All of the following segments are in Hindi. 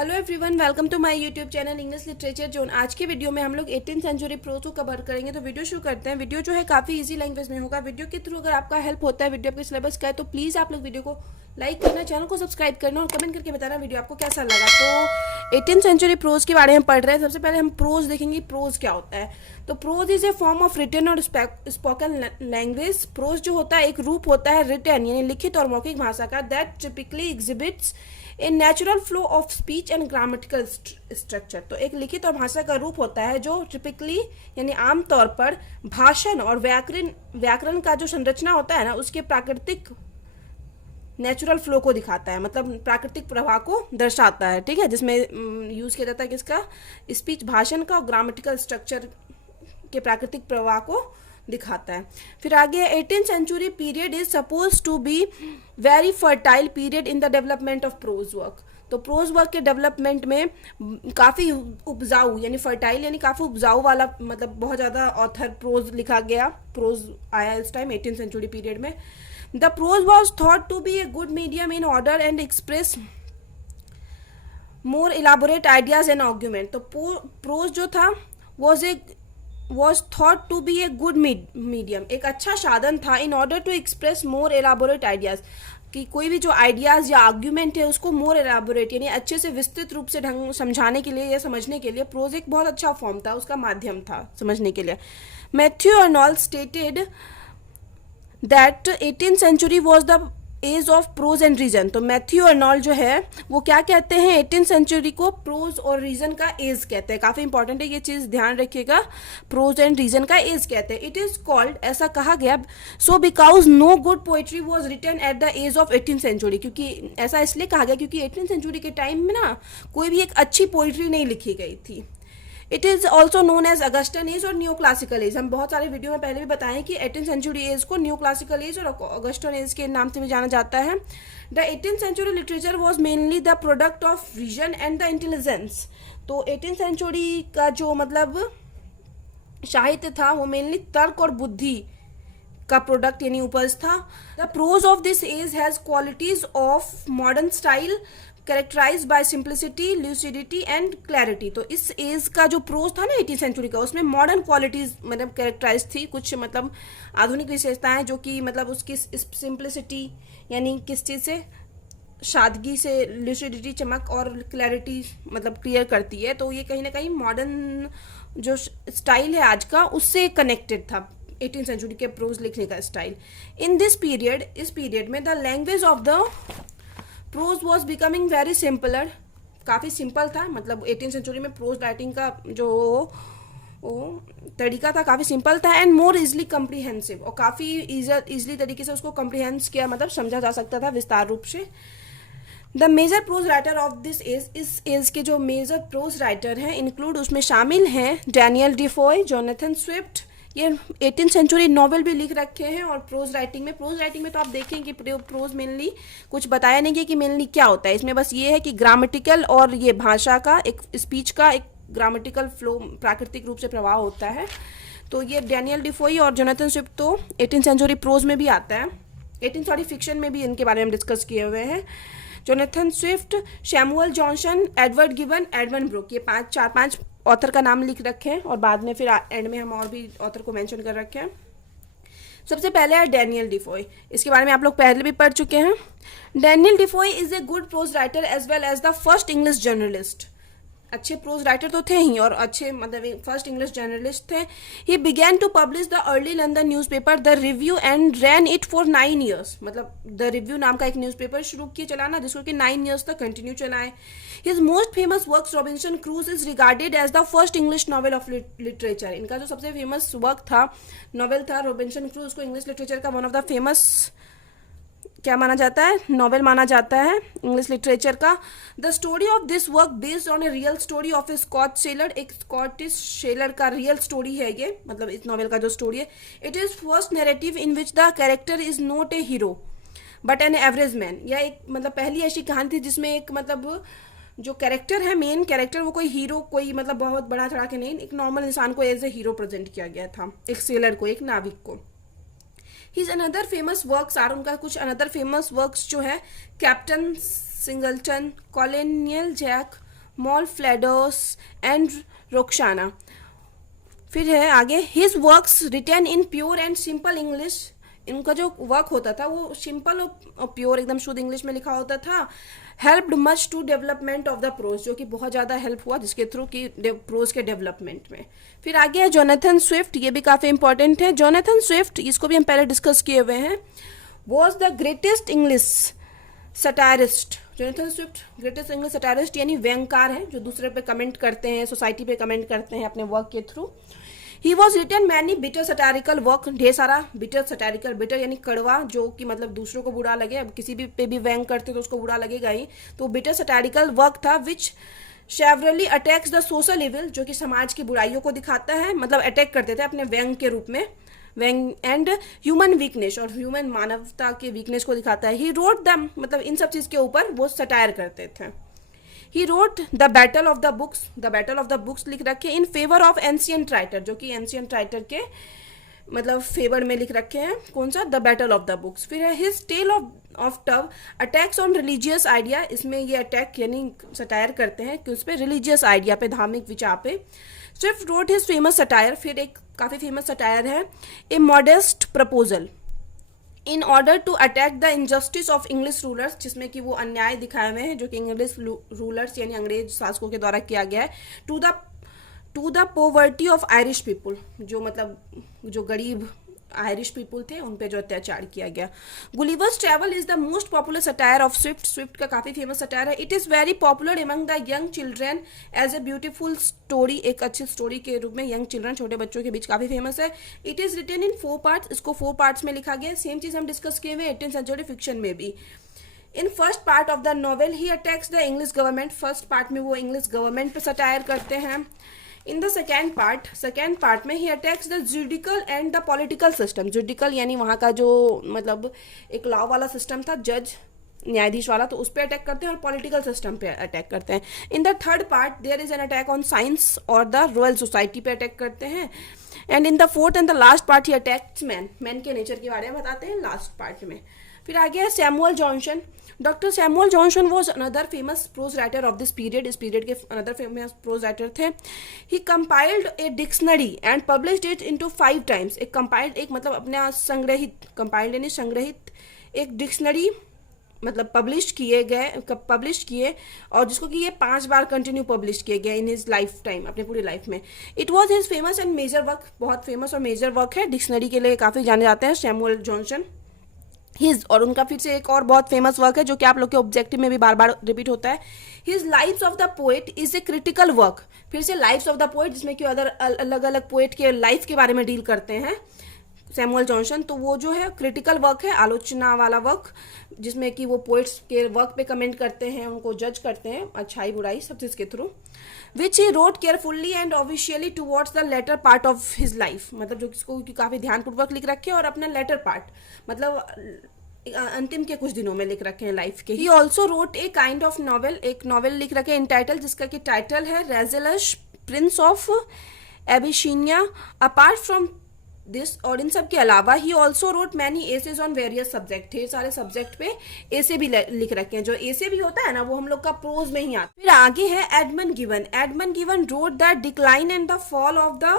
Hello everyone, welcome to my YouTube channel English literature zone. आज के वीडियो में हम लोग 18th सेंचुरी प्रोज को कवर करेंगे। तो वीडियो शुरू करते हैं। वीडियो जो है काफ़ी इजी लैंग्वेज में होगा। वीडियो के थ्रू अगर आपका हेल्प होता है, वीडियो आपके सिलेबस का है, तो प्लीज़ आप लोग वीडियो को लाइक करना, चैनल को सब्सक्राइब करना और कमेंट करके बताना वीडियो आपको कैसा लगा। तो 18th सेंचुरी प्रोज के बारे में पढ़ रहे हैं। सबसे पहले हम प्रोज देखेंगे, प्रोज क्या होता है। तो prose is a form of written और स्पोकन लैंग्वेज। प्रोज जो होता है एक रूप होता है रिटन यानी लिखित और मौखिक भाषा का, that typically exhibits a natural flow of speech and grammatical structure. तो एक लिखित और भाषा का रूप होता है जो टिपिकली यानी आमतौर पर भाषण और व्याकरण का जो संरचना होता है ना, उसके प्राकृतिक नेचुरल फ्लो को दिखाता है, मतलब प्राकृतिक प्रवाह को दर्शाता है। ठीक है, जिसमें यूज किया जाता है किसका, स्पीच भाषण का, और ग्रामेटिकल स्ट्रक्चर के प्राकृतिक प्रवाह को दिखाता है। फिर आगे 18th century period is suppose to be very fertile period in the development of prose work. तो प्रोज वर्क के डेवलपमेंट में काफ़ी उपजाऊ यानी फर्टाइल यानी काफ़ी उपजाऊ वाला, मतलब बहुत ज़्यादा ऑथर प्रोज लिखा गया, प्रोज आया इस टाइम 18th सेंचुरी पीरियड में। The prose was thought to be a good medium in order and express more elaborate ideas and argument. तो प्रोज जो था was thought to be a good medium, एक अच्छा साधन था, in order to express more elaborate ideas, कि कोई भी जो आइडियाज़ या आर्ग्यूमेंट है उसको मोर एलाबोरेट यानी अच्छे से विस्तृत रूप से ढंग समझाने के लिए या समझने के लिए प्रोज एक बहुत अच्छा फॉर्म था, उसका माध्यम था समझने के लिए। Matthew Arnold stated that 18th century was the age of prose and reason. तो मैथ्यू अर्नॉल्ड जो है वो क्या कहते हैं, 18th सेंचुरी को प्रोज और रीजन का एज कहते हैं। काफ़ी इंपॉर्टेंट है ये चीज़, ध्यान रखिएगा, प्रोज एंड रीजन का एज कहते हैं। इट इज़ कॉल्ड, ऐसा कहा गया, so because no good poetry was written at the age of 18th century. क्योंकि ऐसा इसलिए कहा गया क्योंकि 18th सेंचुरी के टाइम में ना कोई भी एक अच्छी पोइट्री नहीं लिखी गई थी। It is also known as Augustan age और न्यू क्लासिकल एज। हम बहुत सारे वीडियो में पहले भी बताएं कि 18th सेंचुरी एज को न्यू क्लासिकल एज और अगस्टन एज के नाम से भी जाना जाता है। The 18th century literature was mainly the product of vision and the intelligence. तो 18th सेंचुरी का जो मतलब साहित्य था वो मेनली तर्क और बुद्धि का प्रोडक्ट यानी उपज था। The prose of this age has qualities of modern style characterise by simplicity, lucidity and clarity. तो इस एज का जो प्रोज था ना 18th सेंचुरी का, उसमें मॉडर्न क्वालिटीज मतलब कैरेक्टराइज थी, कुछ मतलब आधुनिक विशेषताएं जो कि मतलब उसकी सिंप्लिसिटी यानी किस चीज़ से, सादगी से, ल्यूसिडिटी चमक, और क्लैरिटी मतलब क्लियर करती है। तो ये कहीं ना कहीं मॉडर्न जो स्टाइल है आज का उससे कनेक्टेड था 18th सेंचुरी के प्रोज लिखने का स्टाइल। इन दिस पीरियड, इस पीरियड में the language of the prose was becoming very simpler, काफ़ी सिंपल था, मतलब 18th सेंचुरी में प्रोज राइटिंग का जो तरीका था काफ़ी सिंपल था, एंड मोर इजली कम्प्रीहेंसिव, और काफ़ी इजली तरीके से उसको कम्प्रीहेंस किया, मतलब समझा जा सकता था विस्तार रूप से। The major prose writer of this age, इस एज के जो मेजर प्रोज राइटर हैं इंक्लूड, उसमें शामिल हैं डैनियल डिफॉय, जोनाथन स्विफ्ट। ये 18th सेंचुरी नॉवेल भी लिख रखे हैं। और प्रोज राइटिंग में तो आप देखें कि प्रोज मेनली कुछ बताया नहीं गया कि मेनली क्या होता है इसमें, बस ये है कि ग्रामेटिकल और ये भाषा का, एक स्पीच का एक ग्रामेटिकल फ्लो प्राकृतिक रूप से प्रवाह होता है। तो ये डैनियल डिफोई और जोनाथन स्विफ्ट तो 18th सेंचुरी प्रोज में भी आता है, 18 फिक्शन में भी इनके बारे में डिस्कस किए हुए हैं। Jonathan Swift, Samuel Johnson, Edward गिवन, एडमंड ब्रूक, ये 4-5 ऑथर का नाम लिख रखे हैं, और बाद में फिर एंड में हम और भी ऑथर को मेंशन कर रखे हैं। सबसे पहले है डैनियल डिफोय, इसके बारे में आप लोग पहले भी पढ़ चुके हैं। Daniel Defoe is a good prose writer as well as the first English journalist. अच्छे प्रोज राइटर तो थे ही और अच्छे मतलब फर्स्ट इंग्लिश जर्नलिस्ट थे। He began to publish the early London newspaper the review and ran it for 9 years। मतलब द रिव्यू नाम का एक न्यूज़पेपर शुरू किए चलाना, जिसको कि 9 years तक कंटिन्यू चलाए। His most famous work Robinson Crusoe is regarded as the first English novel of literature. इनका जो सबसे फेमस वर्क था, नॉवल था, रॉबिन्सन क्रूज को इंग्लिश लिटरेचर का वन ऑफ द फेमस क्या माना जाता है, नॉवेल माना जाता है इंग्लिश लिटरेचर का। The story of this work based on a real story of a Scot sailor, एक स्कॉटिश सेलर का रियल स्टोरी है ये, मतलब इस नॉवेल का जो स्टोरी है। It is first narrative in which the character is not a hero but an average man. यह एक मतलब पहली ऐसी कहानी थी जिसमें एक मतलब जो कैरेक्टर है, मेन कैरेक्टर, वो कोई हीरो, कोई मतलब बहुत बड़ा चढ़ा के नहीं, एक नॉर्मल इंसान को एज ए हीरो प्रेजेंट किया गया था, एक सेलर को, एक नाविक को। His another famous works are, उनका कुछ अनदर फेमस वर्क्स जो है, Captain Singleton, Colonel Jack, Moll Flanders and Roxana. फिर है आगे, his works written in pure and simple English. इनका जो वर्क होता था वो सिंपल और प्योर एकदम शुद्ध इंग्लिश में लिखा होता था। Helped much to development of the prose, जो कि बहुत ज़्यादा हेल्प हुआ जिसके थ्रू कि प्रोज के डेवलपमेंट में। फिर आगे है जोनाथन स्विफ्ट, ये भी काफ़ी इंपॉर्टेंट है। जोनाथन स्विफ्ट, इसको भी हम पहले डिस्कस किए हुए हैं, was the greatest English satirist. Jonathan Swift greatest English satirist यानी व्यंगकार है, जो दूसरे पे कमेंट करते हैं, सोसाइटी पे कमेंट करते हैं अपने वर्क के through. He was written many bitter satirical work, ढेर सारा बिटर सटारिकल, बिटर यानी कड़वा, जो कि मतलब दूसरों को बुरा लगे। अब किसी भी पे भी व्यंग करते तो उसको बुरा लगेगा ही, तो बिटर सटारिकल वर्क था विच शेवरली अटैक्स द सोशल इविल, जो कि समाज की बुराइयों को दिखाता है, मतलब अटैक करते थे अपने व्यंग के रूप में, व्यंग एंड ह्यूमन वीकनेस, और ह्यूमन मानवता के वीकनेस को दिखाता है। ही रोट द, मतलब इन सब चीज़ के ऊपर वो सटायर करते थे। He wrote the battle of the books, the battle of the books लिख रखे इन फेवर ऑफ एंशियंट राइटर, जो कि एंशियंट राइटर के मतलब फेवर में लिख रखे हैं। कौन सा? The battle of the books. फिर है his tale of tub attacks on religious idea, इसमें ये अटैक यानी सटायर करते हैं कि उस पर रिलीजियस आइडिया पे, धार्मिक विचार पे। Swift wrote his famous satire, फिर एक काफ़ी फेमस सटायर है, a modest proposal in order to attack the injustice of English rulers, जिसमें कि वो अन्याय दिखाए हुए हैं जो कि इंग्लिश रूलर्स यानी अंग्रेज शासकों के द्वारा किया गया है। To the poverty of Irish people, जो मतलब जो गरीब आयरिश पीपुल थे उन पे जो अत्याचार किया गया। Gulliver's travel is the most popular satire of Swift, Swift का काफ़ी फेमस सटायर है। It is very popular among the young children as a beautiful story, एक अच्छी स्टोरी के रूप में यंग चिल्ड्रन, छोटे बच्चों के बीच काफ़ी फेमस है। It is written in 4 parts, इसको 4 पार्ट्स में लिखा गया। सेम चीज़ हम डिस्कस किए हुए 18th सेंचुरी फिक्शन में भी। In first part of the novel he attacks the English government, first part में वो इंग्लिश गवर्नमेंट पर सटायर करते हैं। इन द सेकेंड पार्ट में ही attacks the judicial and the political system, judicial यानी वहाँ का जो मतलब एक लॉ वाला सिस्टम था, जज न्यायाधीश वाला, तो उस पर अटैक करते हैं, और पॉलिटिकल सिस्टम पे अटैक करते हैं। In the third part there is an attack on science और द रॉयल सोसाइटी पे अटैक करते हैं। And in the fourth and the last part he attacks man के नेचर के बारे में बताते हैं लास्ट पार्ट में। फिर आगे है Samuel Johnson. Doctor Samuel Johnson was another famous prose writer of this period, इस पीरियड के अनदर फेमस प्रोज राइटर थे। He compiled a dictionary and published it into 5 times, एक कंपाइल्ड, एक मतलब अपना संग्रहित, कंपाइल्ड यानी संग्रहित एक डिक्शनरी मतलब पब्लिश किए, और जिसको कि ये 5 बार कंटिन्यू पब्लिश किए गए इन हिज लाइफ टाइम, अपने पूरी लाइफ में। It was his famous and major work, बहुत फेमस और मेजर वर्क है, डिक्शनरी के लिए काफ़ी जाने जाते हैं सैमुअल जॉनसन। हिज, और उनका फिर से एक और बहुत फेमस वर्क है जो कि आप लोग के ऑब्जेक्टिव में भी बार बार रिपीट होता है। His lifes of the poet is a critical work, फिर से लाइफ्स ऑफ द पोएट, जिसमें कि अदर अलग अलग पोएट के लाइफ के बारे में डील करते हैं सैमुअल जॉनसन, तो वो जो है क्रिटिकल वर्क है, आलोचना वाला वर्क, जिसमें कि वो पोइट्स के वर्क पे कमेंट करते हैं, उनको जज करते हैं अच्छाई बुराई सब चीज़ के through. Which he wrote carefully and officially towards the later part of his life, मतलब जो किसको काफ़ी ध्यानपूर्वक लिख रखे हैं, और अपना लेटर पार्ट मतलब अंतिम के कुछ दिनों में लिख रखे हैं लाइफ के। He also wrote a kind of novel, एक नॉवेल लिख रखे हैं इन टाइटल, जिसका कि टाइटल है Rasselas prince of Abyssinia. Apart from this, और इन सब के अलावा he also wrote many essays on various subject, ढेर सारे सब्जेक्ट पे एसे भी लिख रखे हैं। जो एसे भी होता है ना वो हम लोग का प्रोज में ही आता है। फिर आगे है एडमंड गिवन। एडमंड गिवन wrote the decline and the fall of the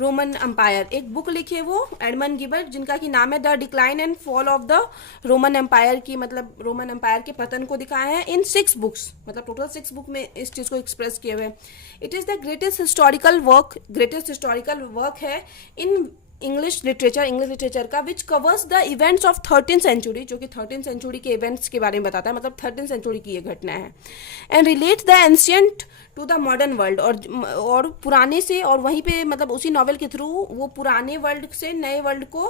Roman Empire, एक बुक लिखी है वो एडमंड गिवन, जिनका की नाम है the decline and fall of the Roman Empire की, मतलब रोमन एम्पायर के पतन को दिखाया है इन 6 बुक्स, मतलब टोटल 6 बुक में इस चीज़ को एक्सप्रेस किए हुए। It is the greatest historical work है इन इंग्लिश लिटरेचर का, which covers the events of 13th century, जो कि 13th सेंचुरी के इवेंट्स के बारे में बताता है, मतलब 13th सेंचुरी की ये घटना है। And relate the ancient to the modern world, और पुराने से, और वहीं पे मतलब उसी नॉवेल के थ्रू वो पुराने वर्ल्ड से नए वर्ल्ड को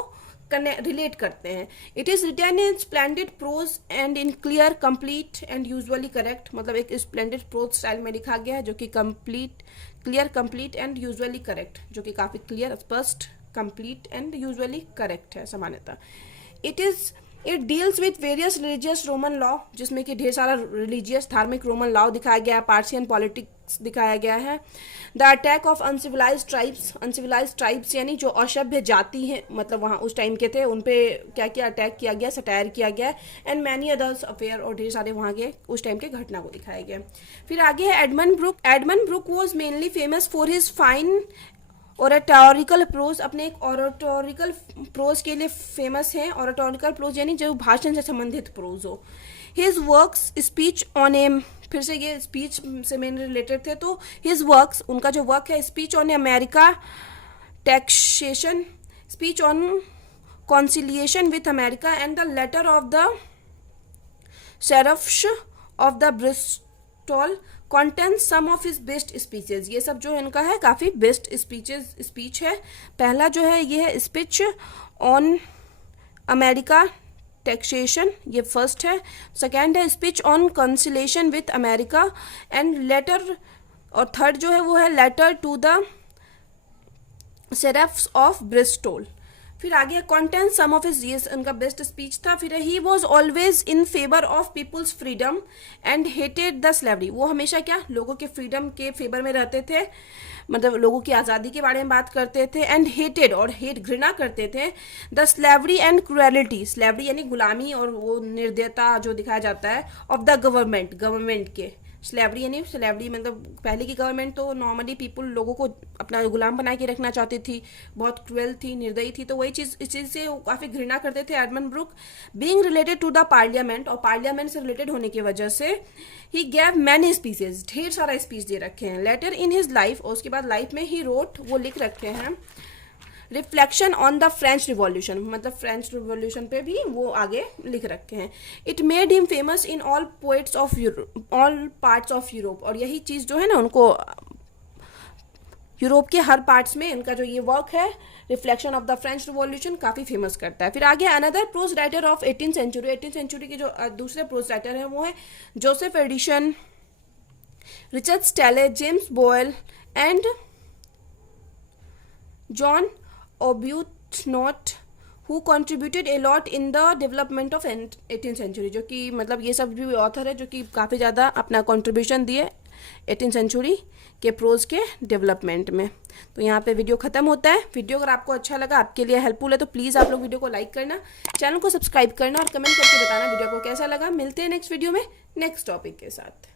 रिलेट करते हैं। It is written in splendid prose and in clear, complete and usually correct, मतलब एक स्प्लेंडेड प्रोज स्टाइल में लिखा गया है जो कि clear, complete and usually correct, जो कि काफ़ी क्लियर, स्पष्ट, कंप्लीट एंड यूजुअली करेक्ट है सामान्यतः। It is it deals with various religious Roman law, जिसमें कि ढेर सारा रिलीजियस धार्मिक रोमन लॉ दिखाया गया है, पार्सियन पॉलिटिक्स दिखाया गया है। The attack of uncivilised tribes यानी जो असभ्य जाति है, मतलब वहाँ उस टाइम के थे, उन पे क्या क्या अटैक किया गया, सटायर किया गया, एंड मैनी अदर्स अफेयर, और ढेर सारे वहाँ के उस टाइम के घटना को दिखाया गया। फिर आगे है Edmund Burke. Edmund Burke was mainly famous for his fine oratorical prose, अपने एक ओरेटोरिकल प्रोज के लिए फेमस है। ओरेटोरिकल प्रोज यानी जो भाषण से संबंधित प्रोज हो। हिज वर्क्स स्पीच ऑन ए, फिर से ये स्पीच से मेन रिलेटेड थे, तो हिज वर्क्स, उनका जो वर्क है, speech on America taxation, speech on conciliation with America, and the letter of the sheriffs of the Bristol contains some of his best speeches. ये सब जो इनका है काफ़ी बेस्ट स्पीच है। पहला जो है ये है स्पीच ऑन अमेरिका टैक्सेशन, ये फर्स्ट है। सेकेंड है speech on conciliation with America, and letter, और थर्ड जो है वो है letter to the sheriffs of Bristol. फिर आगे कंटेंट सम ऑफ हिज, ये उनका बेस्ट स्पीच था। फिर he was always in favour of people's freedom and hated the slavery, वो हमेशा क्या लोगों के फ्रीडम के फेवर में रहते थे, मतलब लोगों की आज़ादी के बारे में बात करते थे, एंड हेटेड, और हेट घृणा करते थे, the slavery and cruelty, slavery यानी गुलामी और वो निर्दयता जो दिखाया जाता है, ऑफ द गवर्नमेंट के, स्लेवरी यानी स्लेवरी मतलब पहले की गवर्नमेंट तो नॉर्मली पीपल लोगों को अपना गुलाम बना के रखना चाहती थी, बहुत क्रूएल थी, निर्दयी थी, तो वही चीज़, इस चीज़ से काफ़ी घृणा करते थे Edmund Burke. Being related to the parliament, और पार्लियामेंट से रिलेटेड होने की वजह से ही गैव मैनी स्पीचेज, ढेर सारा स्पीच दे रखे हैं। लेटर इन हिज लाइफ, और उसके बाद लाइफ में ही रोट, वो लिख रखे हैं reflection on the French revolution, मतलब फ्रेंच रिवॉल्यूशन पे भी वो आगे लिख रखे हैं। It made him famous in all poets of all parts of Europe, और यही चीज़ जो है ना उनको यूरोप के हर पार्ट्स में इनका जो ये वर्क है reflection of the French revolution काफ़ी फेमस करता है। फिर आगे another prose writer of 18th century, 18th century के जो दूसरे प्रोज राइटर हैं वो है Joseph Addison, Richard Steele, James Boyle, and John Arbuthnot, who contributed a lot in the development of 18th century, जो कि मतलब ये सब भी ऑथर है जो कि काफ़ी ज़्यादा अपना कंट्रीब्यूशन दिए 18th सेंचुरी के प्रोज के डेवलपमेंट में। तो यहाँ पे वीडियो ख़त्म होता है। वीडियो अगर आपको अच्छा लगा, आपके लिए हेल्पफुल है, तो प्लीज़ आप लोग वीडियो को लाइक करना, चैनल को सब्सक्राइब करना, और कमेंट करके बताना वीडियो को कैसा लगा। मिलते हैं नेक्स्ट वीडियो में नेक्स्ट टॉपिक के साथ।